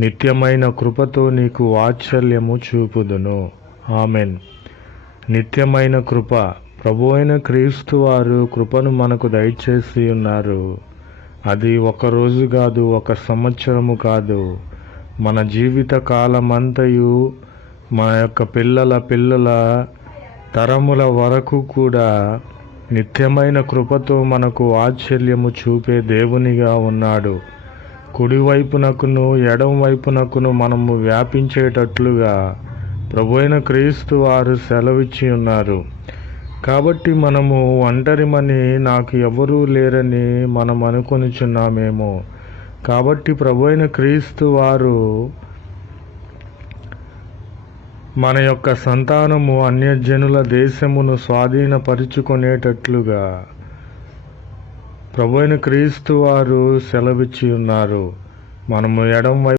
నిత్యమైన కృపతో నీకు వాత్సల్యము చూపుదును. ఆమెన్. నిత్యమైన కృప. ప్రభువైన క్రీస్తు వారు కృపను మనకు దయచేసి ఉన్నారు. అది ఒక రోజు కాదు, ఒక సంవత్సరము కాదు, మన జీవిత కాలమంతయు, మన యొక్క పిల్లల తరముల వరకు కూడా నిత్యమైన కృపతో మనకు వాత్సల్యము చూపే దేవునిగా ఉన్నాడు. కుడివైపునకును ఎడమ వైపునకును మనము వ్యాపించేటట్లుగా ప్రభువైన క్రీస్తు వారు సెలవిచ్చి ఉన్నారు. కాబట్టి మనము ఒంటరిమని, నాకు ఎవరూ లేరని మనం అనుకొనిచున్నామేమో. కాబట్టి ప్రభువైన క్రీస్తు వారు మన యొక్క సంతానము అన్యజనుల దేశమును స్వాధీనపరుచుకునేటట్లుగా ప్రభువైన క్రీస్తు వారు సెలవిచ్చి ఉన్నారు. మనము ఎడమ